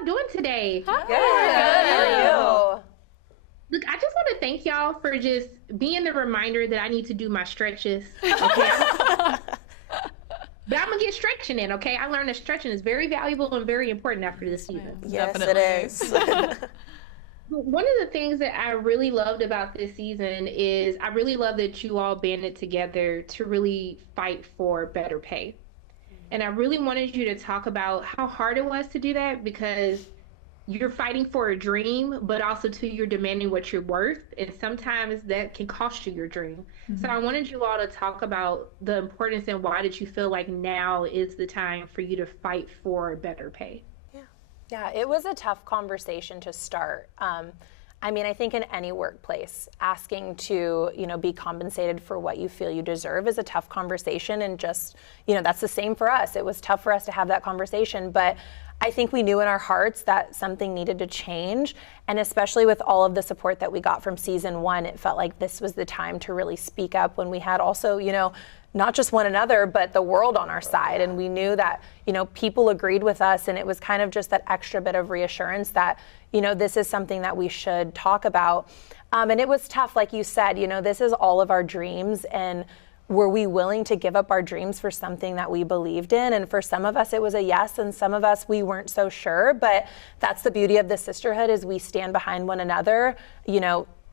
y'all doing today? Good. How are you? Look, I just want to thank y'all for just being the reminder that I need to do my stretches. Okay. But I'm gonna get stretching in, okay? I learned that stretching is very valuable and very important after this season. Yes, Definitely. it is. One of the things that I really loved about this season is I really love that you all banded together to really fight for better pay. And I really wanted you to talk about how hard it was to do that, because you're fighting for a dream, but also too, you're demanding what you're worth. And sometimes that can cost you your dream. So I wanted you all to talk about the importance and why did you feel like now is the time for you to fight for better pay? Yeah, it was a tough conversation to start. I mean, I think in any workplace, asking to, be compensated for what you feel you deserve is a tough conversation. And just, that's the same for us. It was tough for us to have that conversation, but I think we knew in our hearts that something needed to change. And especially with all of the support that we got from season 1, it felt like this was the time to really speak up when we had also, not just one another, but the world on our side. And we knew that, people agreed with us, and it was kind of just that extra bit of reassurance that, this is something that we should talk about. And it was tough, like you said, this is all of our dreams, and were we willing to give up our dreams for something that we believed in? And for some of us, it was a yes, and some of us, we weren't so sure. But that's the beauty of the sisterhood, is we stand behind one another.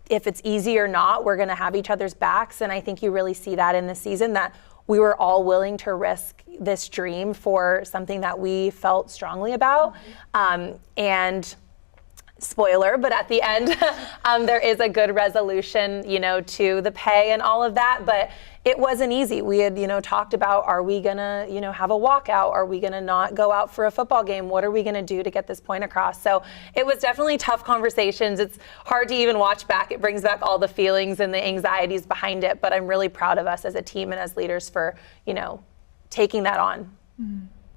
If it's easy or not, we're going to have each other's backs. And I think you really see that in this season, that we were all willing to risk this dream for something that we felt strongly about. And spoiler, but at the end, there is a good resolution, to the pay and all of that. But it wasn't easy. We had, talked about, are we gonna, have a walkout? Are we gonna not go out for a football game? What are we gonna do to get this point across? So it was definitely tough conversations. It's hard to even watch back. It brings back all the feelings and the anxieties behind it. But I'm really proud of us as a team and as leaders for, taking that on.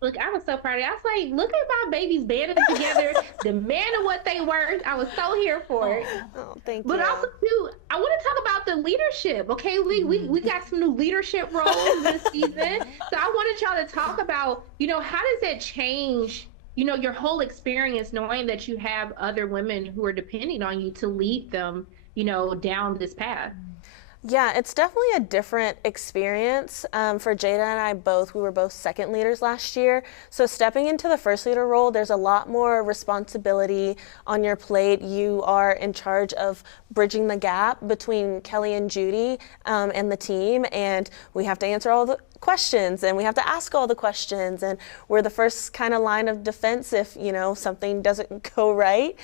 Look, I was so proud of you. I was like, look at my babies banding together, demanding what they worth. I was so here for it. Oh, thank you. But also, too, I want to talk about the leadership, okay? We got some new leadership roles this season. So I wanted y'all to talk about, how does that change, your whole experience, knowing that you have other women who are depending on you to lead them, down this path? Yeah, it's definitely a different experience. For Jada and I we were both second leaders last year. So stepping into the first leader role, there's a lot more responsibility on your plate. You are in charge of bridging the gap between Kelli and Judy and the team, and we have to answer all the questions, and we have to ask all the questions, and we're the first kind of line of defense if something doesn't go right.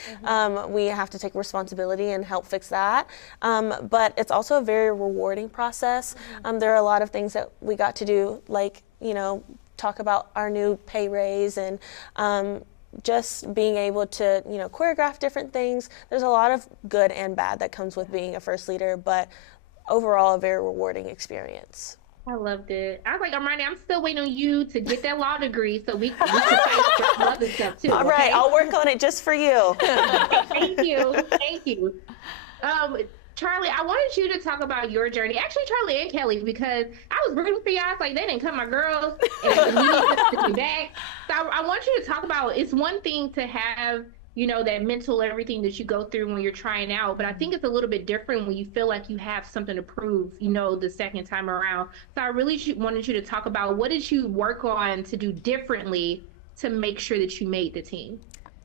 We have to take responsibility and help fix that, but it's also a very rewarding process. There are a lot of things that we got to do, like talk about our new pay raise, and just being able to choreograph different things. There's a lot of good and bad that comes with being a first leader, but overall a very rewarding experience. I loved it. I was like, Armani, I'm still waiting on you to get that law degree so we can fight some other stuff too. All right, I'll work on it just for you. Thank you. Thank you. Charly, I wanted you to talk about your journey. Actually, Charly and Kelli, because I was rooting for y'all. It's like, they didn't cut my girls and immediately took me back. So I want you to talk about, it's one thing to have that mental everything that you go through when you're trying out. But I think it's a little bit different when you feel like you have something to prove, the second time around. So I really wanted you to talk about, what did you work on to do differently to make sure that you made the team?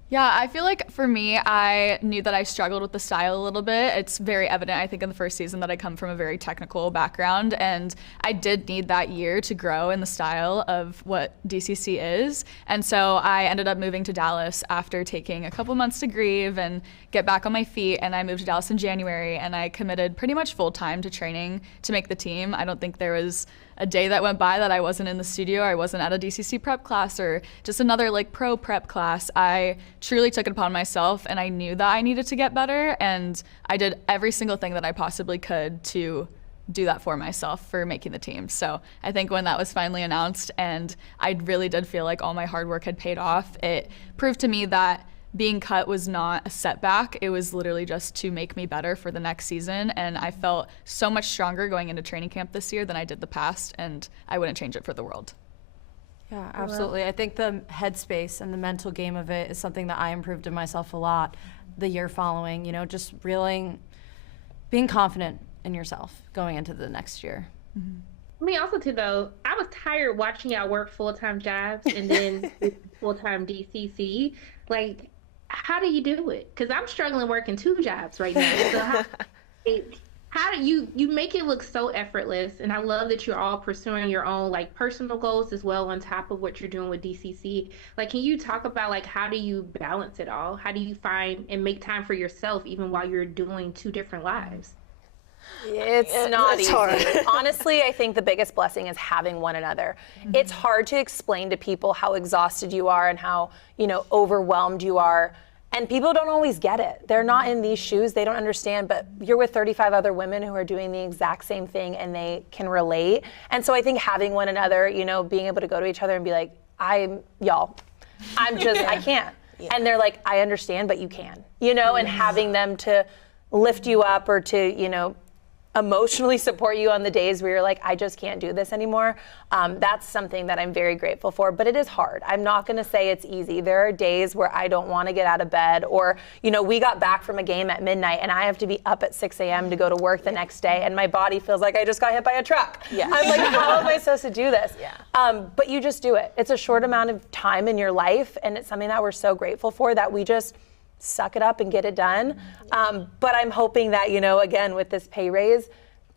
Yeah, I feel like for me, I knew that I struggled with the style a little bit. It's very evident, I think, in the first season that I come from a very technical background, and I did need that year to grow in the style of what DCC is. And so I ended up moving to Dallas after taking a couple months to grieve and get back on my feet, and I moved to Dallas in January, and I committed pretty much full time to training to make the team. I don't think there was a day that went by that I wasn't in the studio, or I wasn't at a DCC prep class, or just another pro prep class. I truly took it upon myself, and I knew that I needed to get better, and I did every single thing that I possibly could to do that for myself for making the team. So I think when that was finally announced and I really did feel like all my hard work had paid off, it proved to me that being cut was not a setback. It was literally just to make me better for the next season. And I felt so much stronger going into training camp this year than I did the past, and I wouldn't change it for the world. Yeah, absolutely. I think the headspace and the mental game of it is something that I improved in myself a lot the year following, you know, just being confident in yourself going into the next year. I mean, also too though, I was tired watching y'all work full-time jobs and then full-time DCC. Like, how do you do it? Because I'm struggling working 2 jobs right now. So how do you make it look so effortless? And I love that you're all pursuing your own like personal goals as well on top of what you're doing with DCC. Like, can you talk about like how do you balance it all? How do you find and make time for yourself even while you're doing 2 different lives? It's not easy. hard. Honestly, I think the biggest blessing is having one another. It's hard to explain to people how exhausted you are and how, you know, overwhelmed you are. And people don't always get it. They're not in these shoes. They don't understand, but you're with 35 other women who are doing the exact same thing and they can relate. And so I think having one another, you know, being able to go to each other and be like, I can't. And they're like, I understand, but you can, you know, and having them to lift you up or to, you know, emotionally support you on the days where you're like, I just can't do this anymore. That's something that I'm very grateful for, but it is hard. I'm not gonna say it's easy. There are days where I don't wanna get out of bed or, you know, we got back from a game at midnight and I have to be up at 6 a.m. to go to work the next day and my body feels like I just got hit by a truck. Yeah. I'm like, how am I supposed to do this? Yeah. But you just do it. It's a short amount of time in your life and it's something that we're so grateful for that we just suck it up and get it done. But I'm hoping that, you know, again, with this pay raise,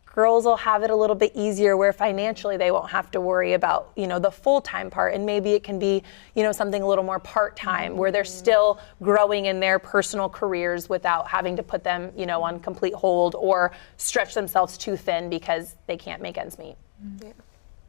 girls will have it a little bit easier where financially they won't have to worry about, you know, the full-time part. And maybe it can be, you know, something a little more part-time where they're still growing in their personal careers without having to put them, you know, on complete hold or stretch themselves too thin because they can't make ends meet. Yeah.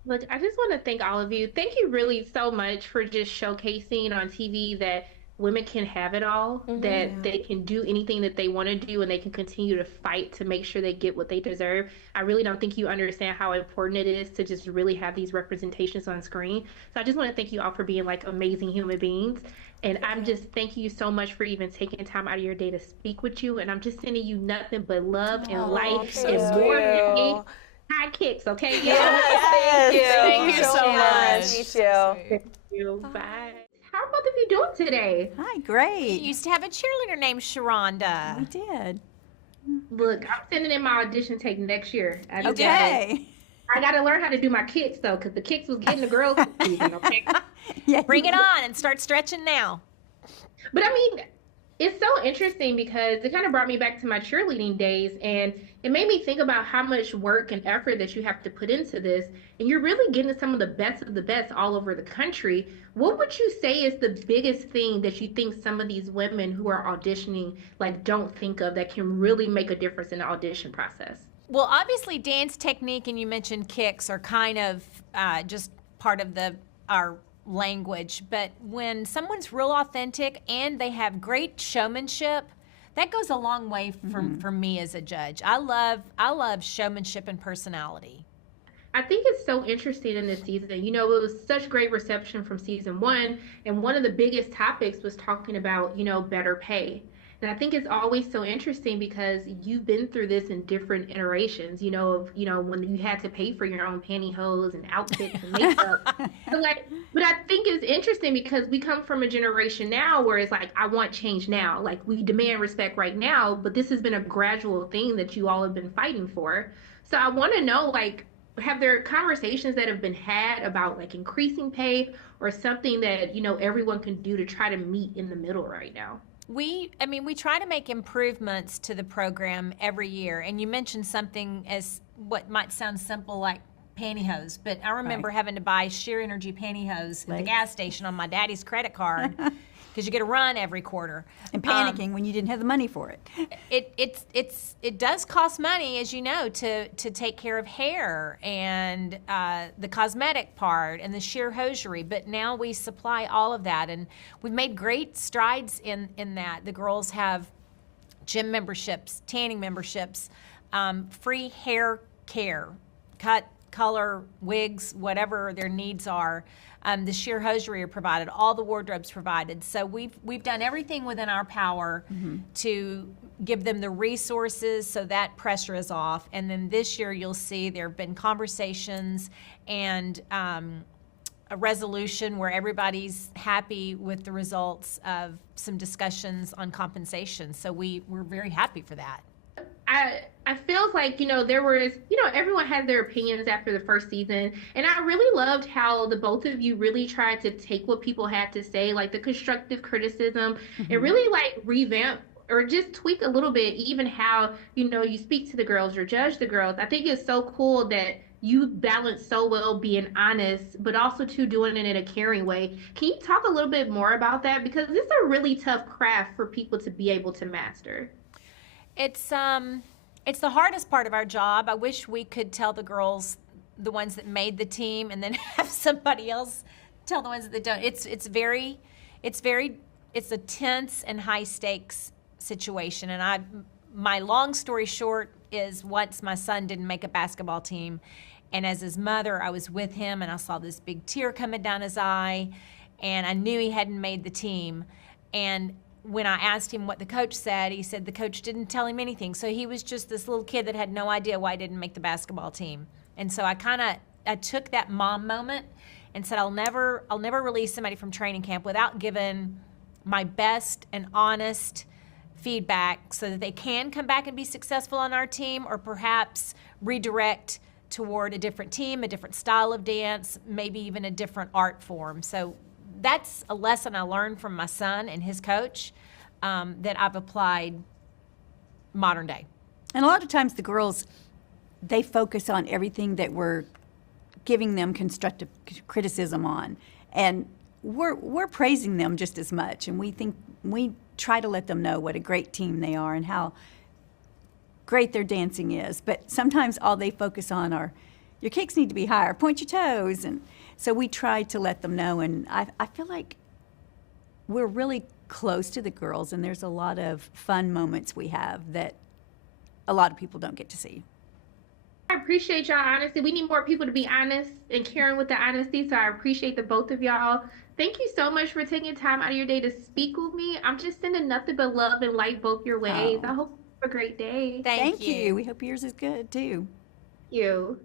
Look, I just want to thank all of you. Thank you really so much for just showcasing on TV that women can have it all, that they can do anything that they want to do and they can continue to fight to make sure they get what they deserve. I really don't think you understand how important it is to just really have these representations on screen. So I just want to thank you all for being like amazing human beings. And I'm just thank you so much for even taking time out of your day to speak with you. And I'm just sending you nothing but love and light and more than high kicks, okay? Yes, Thank you so much. Me too. Thank you. Bye. How are both of you doing today? Hi, great. You used to have a cheerleader named Sharonda. We did. Look, I'm sending in my audition tape next year. I gotta learn how to do my kicks though, because the kicks was getting the girls confusing, okay? Yeah, Bring it on and start stretching now. But I mean, it's so interesting because it kind of brought me back to my cheerleading days, and it made me think about how much work and effort that you have to put into this, and you're really getting some of the best all over the country. What would you say is the biggest thing that you think some of these women who are auditioning like don't think of that can really make a difference in the audition process? Well, obviously dance technique and you mentioned kicks are kind of just part of our language, but when someone's real authentic and they have great showmanship, that goes a long way for me as a judge. I love showmanship and personality. I think it's so interesting in this season. You know, it was such great reception from season 1, and one of the biggest topics was talking about, you know, better pay. And I think it's always so interesting because you've been through this in different iterations, you know, of, you know, when you had to pay for your own pantyhose and outfits and makeup. But I think it's interesting because we come from a generation now where it's like, I want change now. Like, we demand respect right now, but this has been a gradual thing that you all have been fighting for. So I want to know, like, have there conversations that have been had about like increasing pay or something that, you know, everyone can do to try to meet in the middle right now? We try to make improvements to the program every year. And you mentioned something as what might sound simple like pantyhose, but I remember having to buy sheer energy pantyhose at the gas station on my daddy's credit card because you get a run every quarter. And panicking when you didn't have the money for it. It does cost money, as you know, to take care of hair and the cosmetic part and the sheer hosiery. But now we supply all of that, and we've made great strides in that. The girls have gym memberships, tanning memberships, free hair care, cut, color, wigs, whatever their needs are. The sheer hosiery are provided, all the wardrobes provided. So we've done everything within our power to give them the resources so that pressure is off. And then this year you'll see there have been conversations and a resolution where everybody's happy with the results of some discussions on compensation. So we're very happy for that. I feel like, there was, everyone had their opinions after the first season. And I really loved how the both of you really tried to take what people had to say, like the constructive criticism, and really like revamp or just tweak a little bit, even how, you speak to the girls or judge the girls. I think it's so cool that you balance so well being honest, but also too doing it in a caring way. Can you talk a little bit more about that? Because it's a really tough craft for people to be able to master. It's the hardest part of our job. I wish we could tell the girls, the ones that made the team, and then have somebody else tell the ones that don't. It's a tense and high stakes situation. And my long story short is, once my son didn't make a basketball team, and as his mother, I was with him and I saw this big tear coming down his eye, and I knew he hadn't made the team. And when I asked him what the coach said, he said the coach didn't tell him anything. So he was just this little kid that had no idea why he didn't make the basketball team. And so I took that mom moment and said, I'll never release somebody from training camp without giving my best and honest feedback so that they can come back and be successful on our team, or perhaps redirect toward a different team, a different style of dance, maybe even a different art form. So that's a lesson I learned from my son and his coach that I've applied modern day. And a lot of times the girls, they focus on everything that we're giving them constructive criticism on. And we're praising them just as much. And we try to let them know what a great team they are and how great their dancing is. But sometimes all they focus on are, your kicks need to be higher, point your toes. And so we try to let them know. And I feel like we're really close to the girls, and there's a lot of fun moments we have that a lot of people don't get to see. I appreciate y'all honesty. We need more people to be honest and caring with the honesty, so I appreciate the both of y'all. Thank you so much for taking time out of your day to speak with me. I'm just sending nothing but love and light both your ways. I hope you have a great day. Thank you. We hope yours is good too. Thank you.